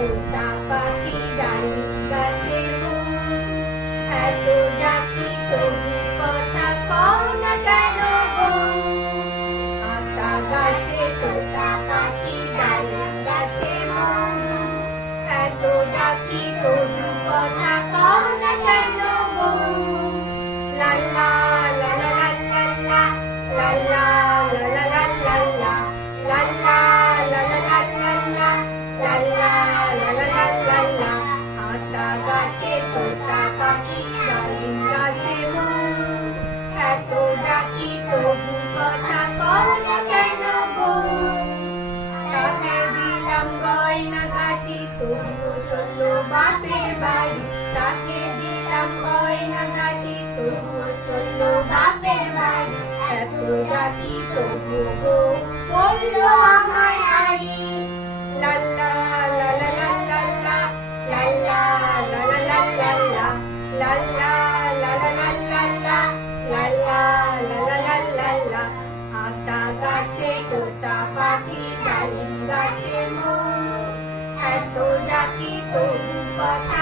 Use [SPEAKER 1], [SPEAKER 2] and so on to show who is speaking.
[SPEAKER 1] তোতা পাখি ডালিম গাছে এত ডাকি তবু কথা কও না কেন গো আতা গাছে তোতা পাখি ডালিম গাছে এত ডাকি তবু কথা কও না কেন গো লাল্লা লাল্লা লাল্লা লাল্লা লাল্লা লাল্লা লাল্লা la la la la যদি বাপের বাড়ি। তাকে দিতাম গয়না ঘাটি তবু এত ডাকি তবু বলল আমার Bye.